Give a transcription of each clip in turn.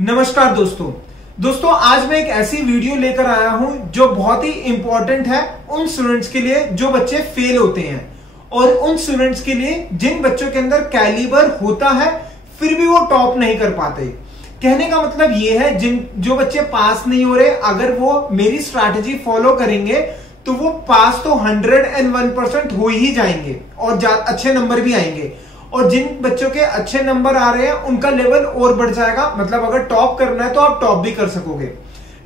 नमस्कार दोस्तों आज मैं एक ऐसी वीडियो लेकर आया हूं जो बहुत ही इंपॉर्टेंट है उन स्टूडेंट्स के लिए जो बच्चे फेल होते हैं और उन स्टूडेंट्स के लिए जिन बच्चों के अंदर कैलिबर होता है फिर भी वो टॉप नहीं कर पाते। कहने का मतलब ये है जो बच्चे पास नहीं हो रहे, अगर वो मेरी स्ट्रैटेजी फॉलो करेंगे तो वो पास तो 101% हो ही जाएंगे और अच्छे नंबर भी आएंगे। और जिन बच्चों के अच्छे नंबर आ रहे हैं उनका लेवल और बढ़ जाएगा। मतलब अगर टॉप करना है तो आप टॉप भी कर सकोगे।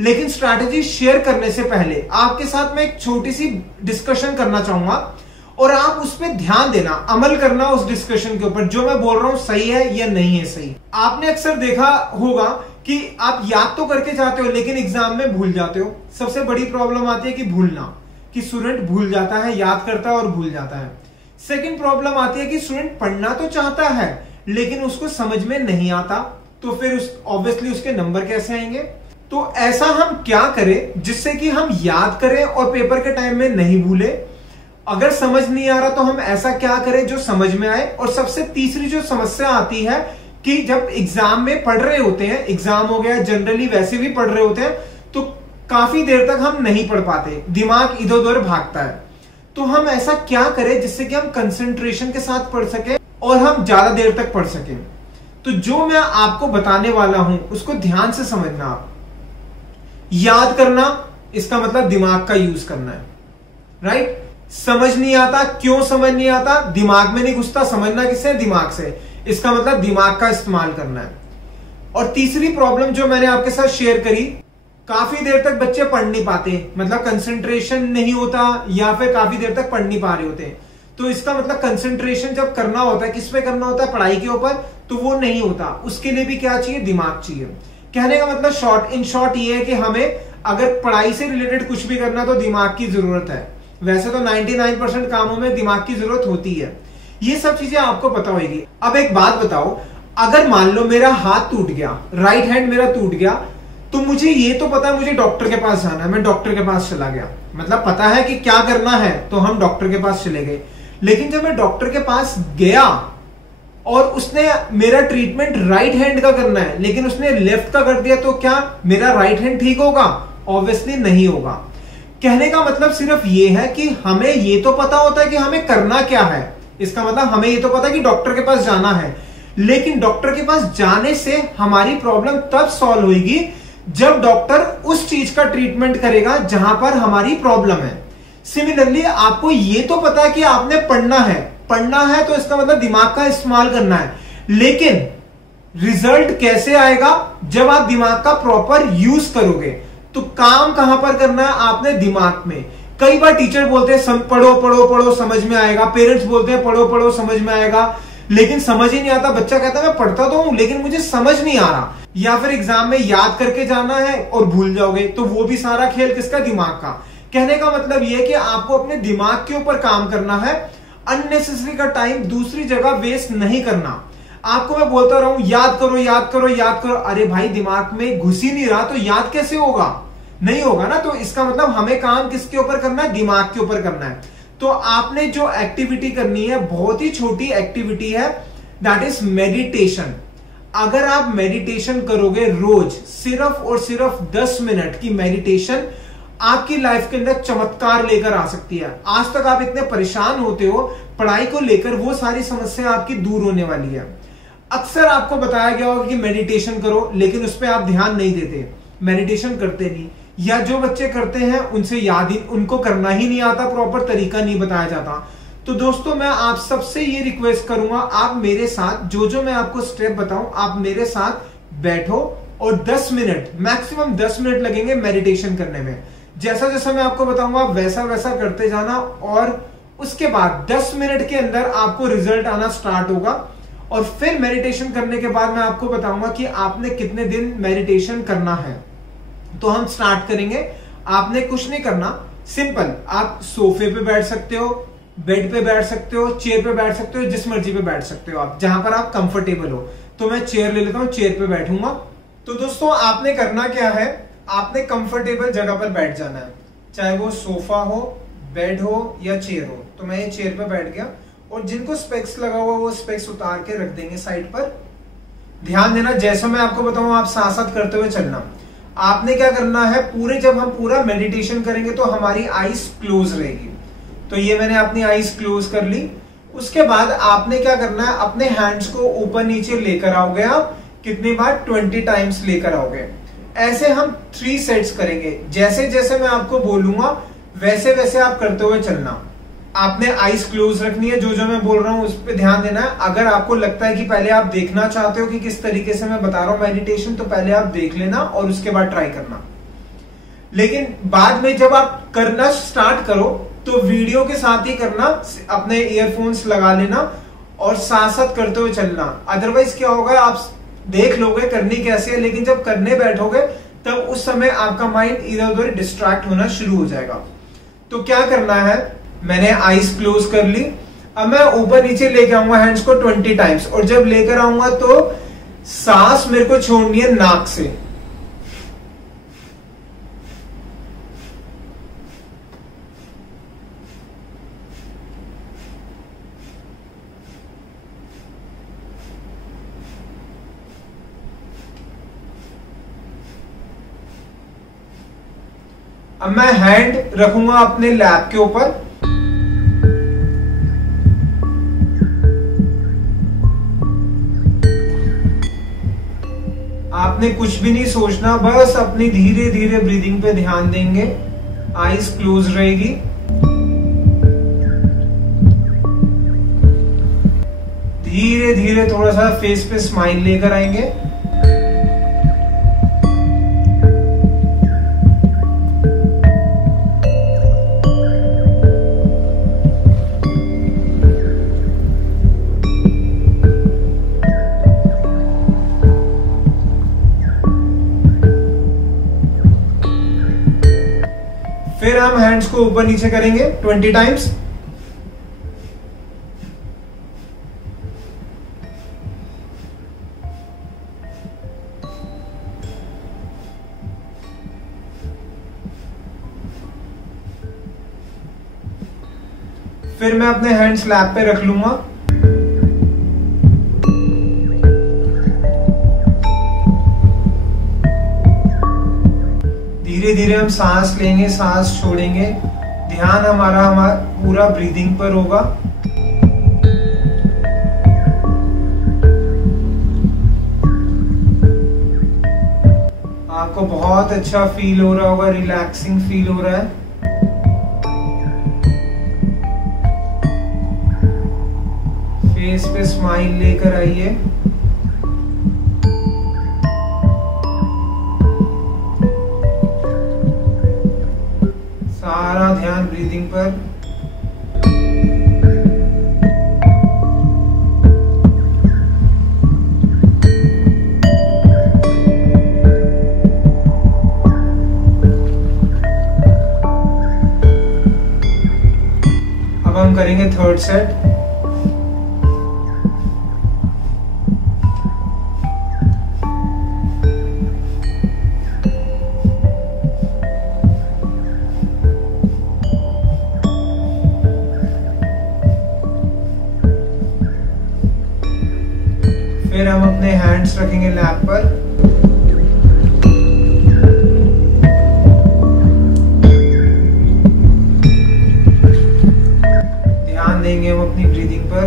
लेकिन स्ट्रैटेजी शेयर करने से पहले आपके साथ मैं एक छोटी सी डिस्कशन करना चाहूंगा और आप उस पर ध्यान देना, अमल करना उस डिस्कशन के ऊपर। जो मैं बोल रहा हूं सही है या नहीं है सही। आपने अक्सर देखा होगा कि आप याद तो करके जाते हो लेकिन एग्जाम में भूल जाते हो। सबसे बड़ी प्रॉब्लम आती है कि भूलना, कि स्टूडेंट भूल जाता है, याद करता है और भूल जाता है। सेकंड प्रॉब्लम आती है कि स्टूडेंट पढ़ना तो चाहता है लेकिन उसको समझ में नहीं आता, तो फिर ऑब्वियसली उसके नंबर कैसे आएंगे। तो ऐसा हम क्या करें जिससे कि हम याद करें और पेपर के टाइम में नहीं भूले। अगर समझ नहीं आ रहा तो हम ऐसा क्या करें जो समझ में आए। और सबसे तीसरी जो समस्या आती है कि जब एग्जाम में पढ़ रहे होते हैं, एग्जाम हो गया, जनरली वैसे भी पढ़ रहे होते हैं, तो काफी देर तक हम नहीं पढ़ पाते, दिमाग इधर उधर भागता है। तो हम ऐसा क्या करें जिससे कि हम कंसंट्रेशन के साथ पढ़ सके और हम ज्यादा देर तक पढ़ सकें। तो जो मैं आपको बताने वाला हूं उसको ध्यान से समझना। आप याद करना, इसका मतलब दिमाग का यूज करना है, राइट। समझ नहीं आता, क्यों समझ नहीं आता? दिमाग में नहीं घुसता। समझना किससे? दिमाग से। इसका मतलब दिमाग का इस्तेमाल करना है। और तीसरी प्रॉब्लम जो मैंने आपके साथ शेयर करी, काफी देर तक बच्चे पढ़ नहीं पाते, मतलब कंसंट्रेशन नहीं होता या फिर काफी देर तक पढ़ नहीं पा रहे होते हैं। तो इसका मतलब कंसंट्रेशन जब करना होता है, किस पे करना होता है? पढ़ाई के ऊपर, तो वो नहीं होता। उसके लिए भी क्या चाहिए? दिमाग चाहिए। कहने का मतलब इन शॉर्ट ये है कि हमें अगर पढ़ाई से रिलेटेड कुछ भी करना तो दिमाग की जरूरत है। वैसे तो 99% कामों में दिमाग की जरूरत होती है। ये सब चीजें आपको पता होगी। अब एक बात बताओ, अगर मान लो मेरा हाथ टूट गया, राइट हैंड मेरा टूट गया, तो मुझे ये तो पता है मुझे डॉक्टर के पास जाना है, मैं डॉक्टर के पास चला गया, मतलब पता है कि क्या करना है, तो हम डॉक्टर के पास चले गए। लेकिन जब मैं डॉक्टर के पास गया और उसने मेरा ट्रीटमेंट राइट हैंड का करना है लेकिन उसने लेफ्ट का कर दिया, तो क्या मेरा राइट हैंड ठीक होगा? ऑब्वियसली नहीं होगा। कहने का मतलब सिर्फ ये है कि हमें ये तो पता होता है कि हमें करना क्या है। इसका मतलब हमें ये तो पता है कि डॉक्टर के पास जाना है, लेकिन डॉक्टर के पास जाने से हमारी प्रॉब्लम तब सॉल्व होगी जब डॉक्टर उस चीज का ट्रीटमेंट करेगा जहां पर हमारी प्रॉब्लम है। सिमिलरली आपको ये तो पता है कि आपने पढ़ना है तो इसका मतलब दिमाग का इस्तेमाल करना है, लेकिन रिजल्ट कैसे आएगा? जब आप दिमाग का प्रॉपर यूज करोगे। तो काम कहां पर करना है? आपने दिमाग में। कई बार टीचर बोलते हैं पढ़ो पढ़ो पढ़ो समझ में आएगा, पेरेंट्स बोलते हैं पढ़ो पढ़ो समझ में आएगा, लेकिन समझ ही नहीं आता। बच्चा कहता है मैं पढ़ता तो हूं लेकिन मुझे समझ नहीं आ रहा। या फिर एग्जाम में याद करके जाना है और भूल जाओगे, तो वो भी सारा खेल किसका? दिमाग का। कहने का मतलब यह है कि आपको अपने दिमाग के ऊपर काम करना है। अननेसेसरी का टाइम दूसरी जगह वेस्ट नहीं करना। आपको मैं बोलता रहा हूं याद करो याद करो याद करो, अरे भाई दिमाग में घुस ही नहीं रहा तो याद कैसे होगा? नहीं होगा ना। तो इसका मतलब हमें काम किसके ऊपर करना है? दिमाग के ऊपर करना है। तो आपने जो एक्टिविटी करनी है, बहुत ही छोटी एक्टिविटी है, दैट इज मेडिटेशन। अगर आप मेडिटेशन करोगे रोज, सिर्फ और सिर्फ 10 मिनट की मेडिटेशन आपकी लाइफ के अंदर चमत्कार लेकर आ सकती है। आज तक आप इतने परेशान होते हो पढ़ाई को लेकर, वो सारी समस्या आपकी दूर होने वाली है। अक्सर आपको बताया गया होगा कि मेडिटेशन करो, लेकिन उस पर आप ध्यान नहीं देते, मेडिटेशन करते नहीं, या जो बच्चे करते हैं उनको करना ही नहीं आता, प्रॉपर तरीका नहीं बताया जाता। तो दोस्तों मैं आप सबसे ये रिक्वेस्ट करूंगा, आप मेरे साथ जो मैं आपको स्टेप बताऊं, आप मेरे साथ बैठो और 10 मिनट, मैक्सिमम 10 मिनट लगेंगे मेडिटेशन करने में। जैसा जैसा मैं आपको बताऊंगा वैसा वैसा करते जाना, और उसके बाद 10 मिनट के अंदर आपको रिजल्ट आना स्टार्ट होगा। और फिर मेडिटेशन करने के बाद मैं आपको बताऊंगा कि आपने कितने दिन मेडिटेशन करना है। तो हम स्टार्ट करेंगे। आपने कुछ नहीं करना, सिंपल, आप सोफे पे बैठ सकते हो, बेड पे बैठ सकते हो, चेयर पे बैठ सकते हो, जिस मर्जी पे बैठ सकते हो आप, जहां पर आप कंफर्टेबल हो। तो मैं चेयर ले लेता हूं, चेयर पे बैठूंगा। तो दोस्तों आपने करना क्या है, आपने कंफर्टेबल जगह पर बैठ जाना है, चाहे वो सोफा हो, बेड हो या चेयर हो। तो मैं ये चेयर पे बैठ गया, और जिनको स्पेक्स लगा हुआ वो स्पेक्स उतार के रख देंगे साइड पर। ध्यान देना, जैसा मैं आपको बताऊं आप साथ साथ करते हुए चलना। आपने क्या करना है, जब हम पूरा मेडिटेशन करेंगे तो हमारी आईज क्लोज रहेगी। तो ये मैंने अपनी आईज क्लोज कर ली। उसके बाद आपने क्या करना है, अपने हैंड्स को ऊपर नीचे लेकर आओगे। आप कितनी बार? 20 टाइम्स लेकर आओगे। ऐसे हम 3 सेट्स करेंगे। जैसे जैसे मैं आपको बोलूंगा वैसे वैसे आप करते हुए चलना। आपने आईज क्लोज रखनी है, जो मैं बोल रहा हूं उस पर ध्यान देना है। अगर आपको लगता है कि पहले आप देखना चाहते हो कि किस तरीके से मैं बता रहा हूं मेडिटेशन, तो पहले आप देख लेना और उसके बाद ट्राई करना। लेकिन बाद में जब आप करना स्टार्ट करो तो वीडियो के साथ ही करना, अपने ईयरफोन्स लगा लेना और साथ साथ करते हुए चलना। अदरवाइज क्या होगा, आप देख लोगे करनी कैसे है, लेकिन जब करने बैठोगे तब उस समय आपका माइंड इधर उधर डिस्ट्रैक्ट होना शुरू हो जाएगा। तो क्या करना है, मैंने आईज क्लोज कर ली। अब मैं ऊपर नीचे लेके आऊंगा हैंड्स को 20 टाइम्स, और जब लेकर आऊंगा तो सांस मेरे को छोड़नी है नाक से। अब मैं हैंड रखूंगा अपने लैप के ऊपर। आपने कुछ भी नहीं सोचना, बस अपनी धीरे धीरे ब्रीदिंग पे ध्यान देंगे। आईज क्लोज रहेगी। धीरे धीरे थोड़ा सा फेस पे स्माइल लेकर आएंगे। फिर हम हैंड्स को ऊपर नीचे करेंगे 20 टाइम्स। फिर मैं अपने हैंड्स लैप पे रख लूंगा। धीरे धीरे हम सांस लेंगे, सांस छोड़ेंगे। ध्यान हमारा पूरा ब्रीदिंग पर होगा। आपको बहुत अच्छा फील हो रहा होगा, रिलैक्सिंग फील हो रहा है। फेस पे स्माइल लेकर आइए। सारा ध्यान ब्रीदिंग पर। अब हम करेंगे थर्ड सेट। फिर हम अपने हैंड्स रखेंगे लैप पर। ध्यान देंगे हम अपनी ब्रीदिंग पर।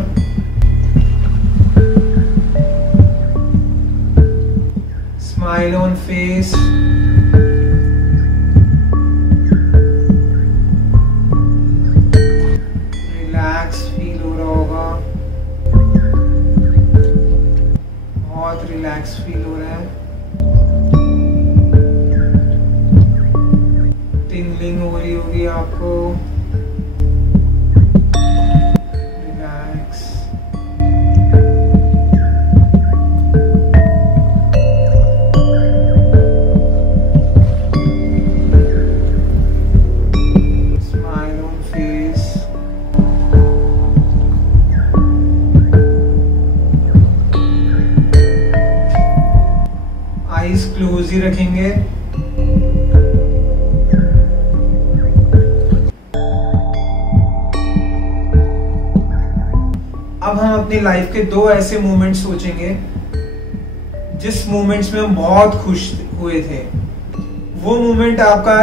Smile on face. Relax feel हो रहा होगा, बहुत रिलैक्स फील हो रहा है। टिंगलिंग हो रही होगी आपको। Relax. Smile on face. Eyes close ही रखेंगे। अब हम अपनी लाइफ के 2 ऐसे मोमेंट्स सोचेंगे जिस मोमेंट्स में हम बहुत खुश हुए थे, वो मोमेंट आपका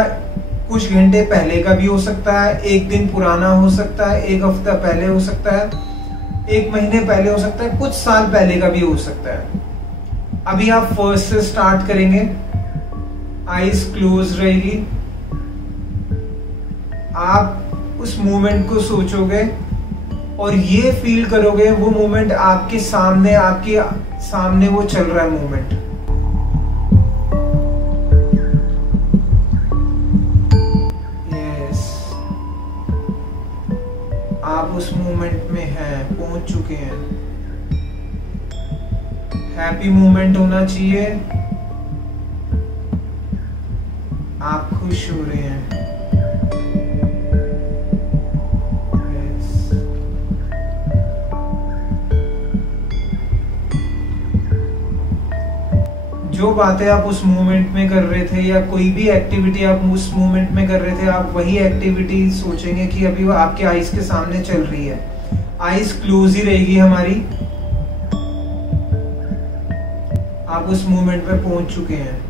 कुछ घंटे पहले का भी हो सकता है, एक दिन पुराना हो सकता है, एक हफ्ता पहले हो सकता है, एक महीने पहले हो सकता है, कुछ साल पहले का भी हो सकता है। अभी आप फर्स्ट से स्टार्ट करेंगे। आईज क्लोज रहेगी। आप उस मोमेंट को सोचोगे और ये फील करोगे वो मोमेंट आपके सामने वो चल रहा है मोमेंट। यस, आप उस मोमेंट में हैं, पहुंच चुके हैं। हैप्पी मोमेंट होना चाहिए। आप खुश हो रहे हैं। जो बातें आप उस मोमेंट में कर रहे थे या कोई भी एक्टिविटी आप उस मोमेंट में कर रहे थे, आप वही एक्टिविटी सोचेंगे कि अभी वो आपके आईज के सामने चल रही है। आईज क्लोज ही रहेगी हमारी। आप उस मोमेंट पे पहुंच चुके हैं।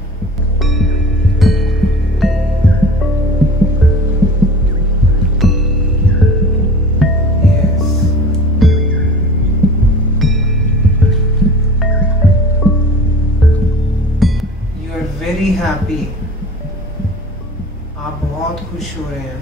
वेरी हैप्पी, आप बहुत खुश हो रहे हैं।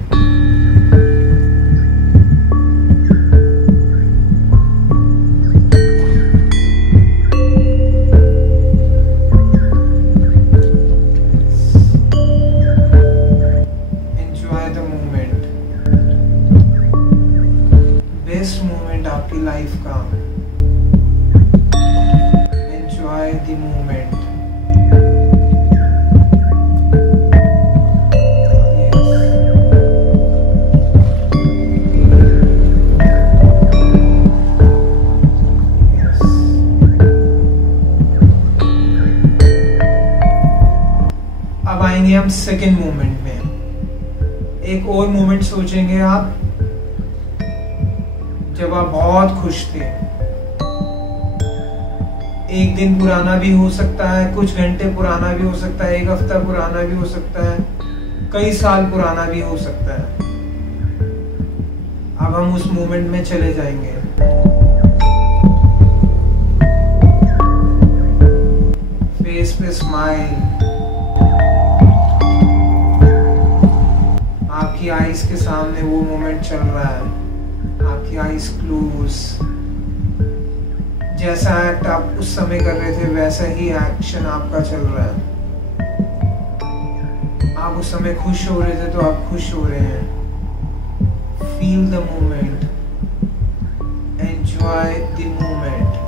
Enjoy the moment. Best moment आपकी लाइफ का। Enjoy the moment. हम सेकेंड मोमेंट में एक और मोमेंट सोचेंगे आप जब आप बहुत खुश थे। एक दिन पुराना भी हो सकता है, कुछ घंटे पुराना भी हो सकता है, एक हफ्ता पुराना भी हो सकता है, कई साल पुराना भी हो सकता है। अब हम उस मोमेंट में चले जाएंगे। फेस पे स्माइल। आपकी आईज के सामने वो मोमेंट चल रहा है। आपकी आईज क्लोज। जैसा एक्ट आप उस समय कर रहे थे वैसा ही एक्शन आपका चल रहा है। आप उस समय खुश हो रहे थे तो आप खुश हो रहे हैं। Feel the moment. Enjoy the moment.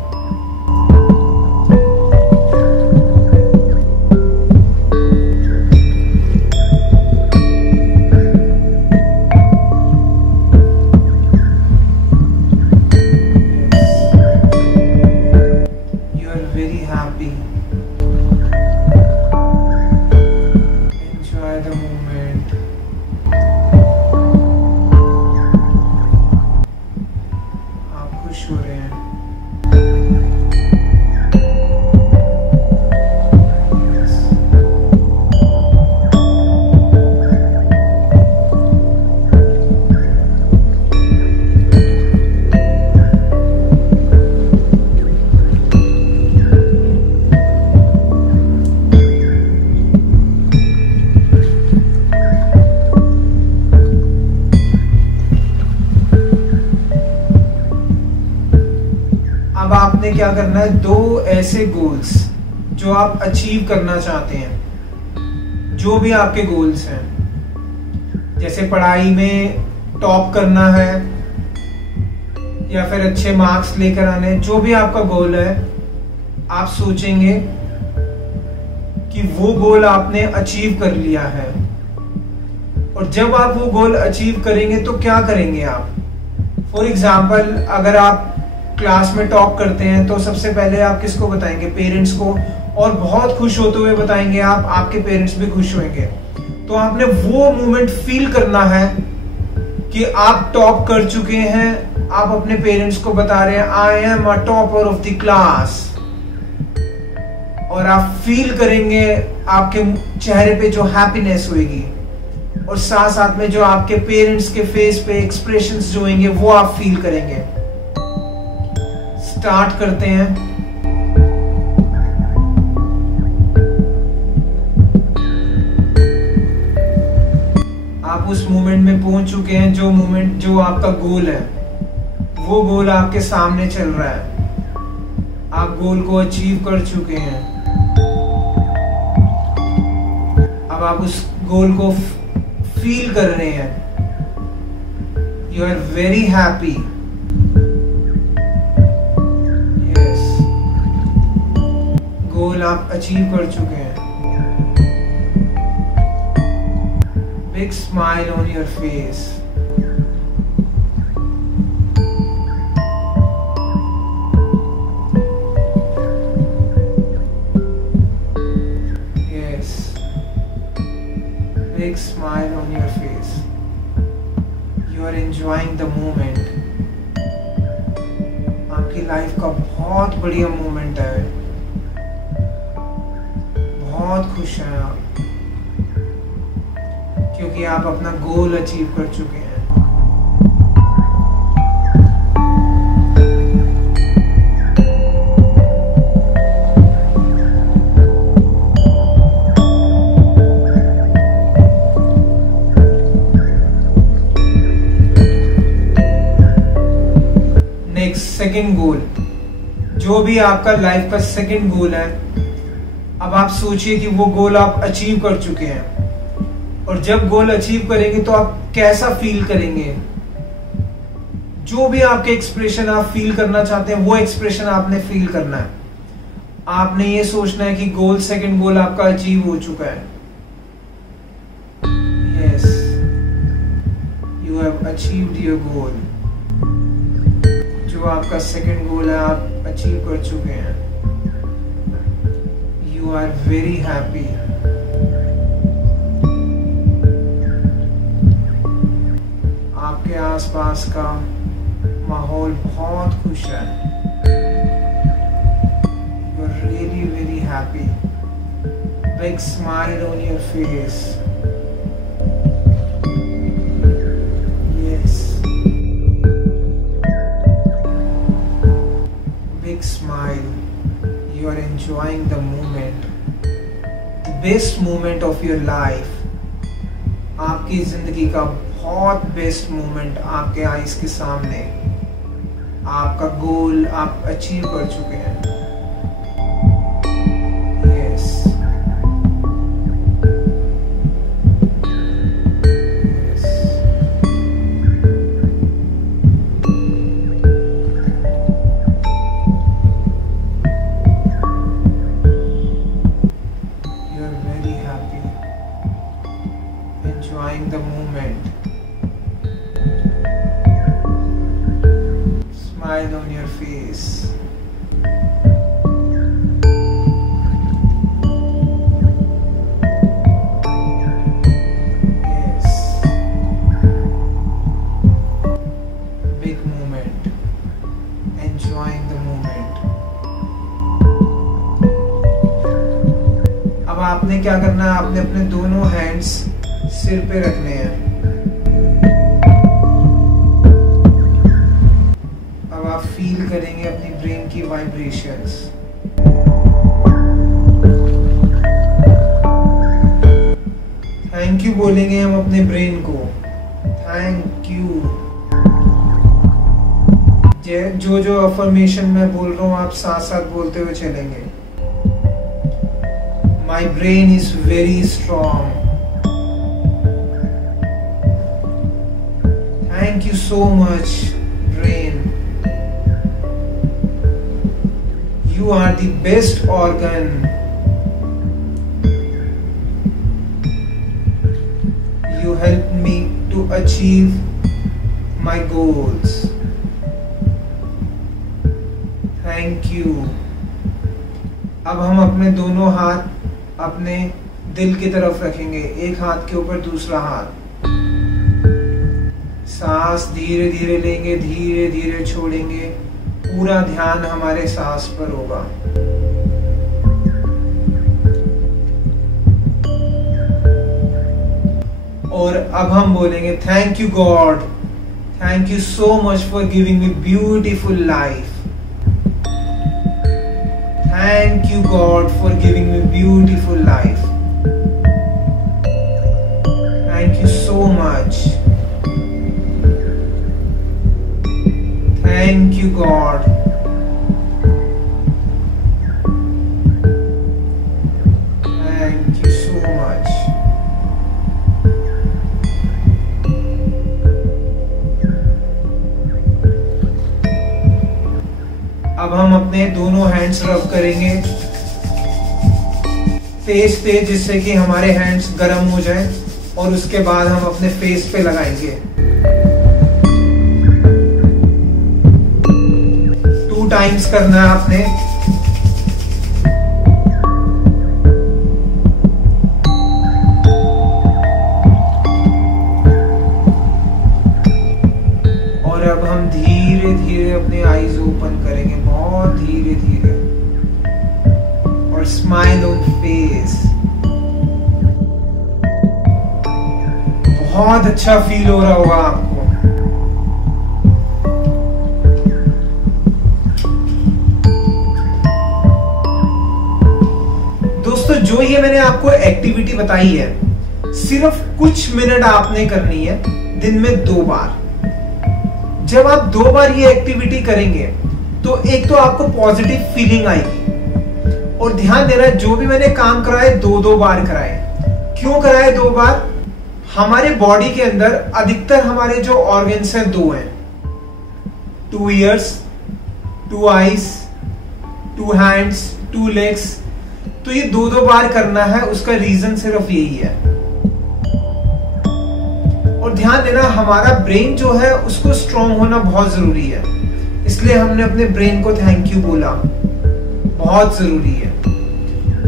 अब आपने क्या करना है, दो ऐसे गोल्स जो आप अचीव करना चाहते हैं, जो भी आपके गोल्स हैं, जैसे पढ़ाई में टॉप करना है या फिर अच्छे मार्क्स लेकर आने, जो भी आपका गोल है, आप सोचेंगे कि वो गोल आपने अचीव कर लिया है। और जब आप वो गोल अचीव करेंगे तो क्या करेंगे आप? फॉर एग्जाम्पल, अगर आप क्लास में टॉप करते हैं तो सबसे पहले आप किसको बताएंगे? पेरेंट्स को। और बहुत खुश होते हुए बताएंगे आप, आपके पेरेंट्स भी खुश होंगे। तो आपने वो मोमेंट फील करना है कि आप टॉप कर चुके हैं। आप अपने पेरेंट्स को बता रहे हैं, I am a topper of the class. और आप फील करेंगे आपके चेहरे पे जो हैप्पीनेस होगी, और साथ साथ में जो आपके पेरेंट्स के फेस पे एक्सप्रेशंस जो होंगे वो आप फील करेंगे। स्टार्ट करते हैं। आप उस मोमेंट में पहुंच चुके हैं, जो मोमेंट जो आपका गोल है, वो गोल आपके सामने चल रहा है। आप गोल को अचीव कर चुके हैं। अब आप उस गोल को फील कर रहे हैं। You are very happy. Yes, goal आप अचीव कर चुके हैं। Big smile on your face. Big smile on your face. You are enjoying the moment. आपकी लाइफ का बहुत बढ़िया मोमेंट है। बहुत खुश हैं आप, क्योंकि आप अपना गोल अचीव कर चुके हैं। सेकंड गोल, जो भी आपका लाइफ का सेकंड गोल है, अब आप सोचिए कि वो गोल आप अचीव कर चुके हैं। और जब गोल अचीव करेंगे तो आप कैसा फील करेंगे? जो भी आपके एक्सप्रेशन आप फील करना चाहते हैं, वो एक्सप्रेशन आपने फील करना है। आपने ये सोचना है कि गोल, सेकंड गोल आपका अचीव हो चुका है। Yes, you have achieved your goal. जो आपका सेकंड गोल है, आप अचीव कर चुके हैं। You are very happy. आपके आसपास का माहौल बहुत खुश है। You are really very happy. Big smile on your face. Smile. You are enjoying the moment, the best moment of your life. आपकी जिंदगी का बहुत बेस्ट मोमेंट आपके आईज के सामने। आपका गोल आप अचीव कर चुके हैं। Yes, enjoying the moment. Smile on your face. Yes, big moment. Enjoying the moment. अब आपने क्या करना है? आपने अपने दोनों हैंड्स सिर पे रखने हैं। अब आप फील करेंगे अपनी ब्रेन की वाइब्रेशंस। थैंक यू बोलेंगे हम अपने ब्रेन को। Thank you. जो जो अफर्मेशन मैं बोल रहा हूँ, आप साथ साथ बोलते हुए चलेंगे। My brain is very strong. Thank you so much, brain. You are the best organ. You help me to achieve my goals. Thank you. अब हम अपने दोनों हाथ अपने दिल की तरफ रखेंगे, एक हाथ के ऊपर दूसरा हाथ। सांस धीरे धीरे लेंगे, धीरे धीरे छोड़ेंगे। पूरा ध्यान हमारे सांस पर होगा। और अब हम बोलेंगे thank you God, thank you so much for giving me beautiful life. Thank you God for giving me beautiful life. Thank you so much. Thank you God. अब हम अपने दोनों हैंड्स रब करेंगे फेस पे, जिससे कि हमारे हैंड्स गर्म हो जाएं, और उसके बाद हम अपने फेस पे लगाएंगे। 2 टाइम्स करना है आपने। और अब हम धीरे धीरे अपने आईज ओपन करेंगे, बहुत धीरे धीरे, और स्माइल ऑन फेस। बहुत अच्छा फील हो रहा होगा आपको। दोस्तों, जो ये मैंने आपको एक्टिविटी बताई है, सिर्फ कुछ मिनट आपने करनी है, दिन में 2 बार। जब आप 2 बार ये एक्टिविटी करेंगे तो एक तो आपको पॉजिटिव फीलिंग आएगी। और ध्यान देना, जो भी मैंने काम कराए 2-2 बार कराए। क्यों कराए 2 बार? हमारे बॉडी के अंदर अधिकतर हमारे जो ऑर्गन्स हैं 2 हैं, 2 ईयर्स, 2 आईज, 2 हैंड्स, 2 लेग्स। तो ये 2-2 बार करना है, उसका रीजन सिर्फ यही है। और ध्यान देना, हमारा ब्रेन जो है उसको स्ट्रॉन्ग होना बहुत जरूरी है, इसलिए हमने अपने ब्रेन को थैंक यू बोला, बहुत जरूरी है।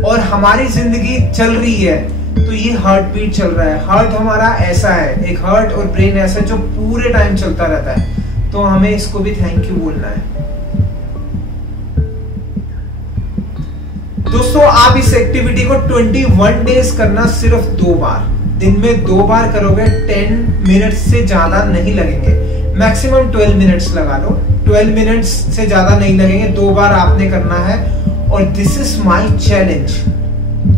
और हमारी जिंदगी चल रही है तो ये हार्ट बीट चल रहा है। हार्ट हमारा ऐसा है, एक हार्ट और ब्रेन ऐसा जो पूरे टाइम चलता रहता है, तो हमें इसको भी थैंक यू बोलना है। दोस्तों, आप इस एक्टिविटी को 21 डेज करना, सिर्फ 2 बार। दिन में 2 बार करोगे, 10 मिनट्स से ज्यादा नहीं लगेंगे, मैक्सिमम 12 मिनट्स लगा लो। 12 मिनट्स से ज्यादा नहीं लगेंगे, 2 बार आपने करना है। और दिस इज माई चैलेंज।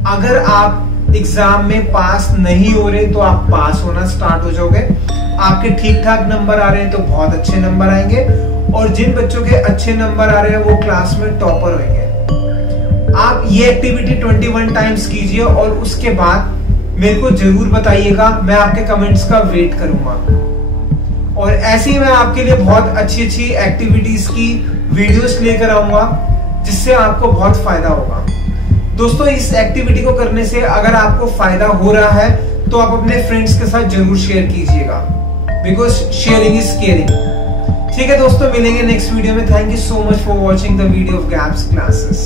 अगर आप एग्जाम में पास नहीं हो रहे तो आप पास होना स्टार्ट हो जाओगे। आपके ठीक ठाक नंबर आ रहे हैं तो बहुत अच्छे नंबर आएंगे, और जिन बच्चों के अच्छे नंबर आ रहे हैं वो क्लास में टॉपर होंगे। आप ये एक्टिविटी 21 टाइम्स कीजिए, और उसके बाद मेरे को जरूर बताइएगा, मैं आपके कमेंट्स का वेट करूंगा। और ऐसे ही मैं आपके लिए बहुत अच्छी अच्छी एक्टिविटीज की वीडियोस लेकर आऊंगा, जिससे आपको बहुत फायदा होगा। दोस्तों, इस एक्टिविटी को करने से अगर आपको फायदा हो रहा है तो आप अपने फ्रेंड्स के साथ जरूर शेयर कीजिएगा, बिकॉज शेयरिंग इज केयरिंग। ठीक है दोस्तों, मिलेंगे नेक्स्ट वीडियो में। Thank you so much for watching the video of gaps classes.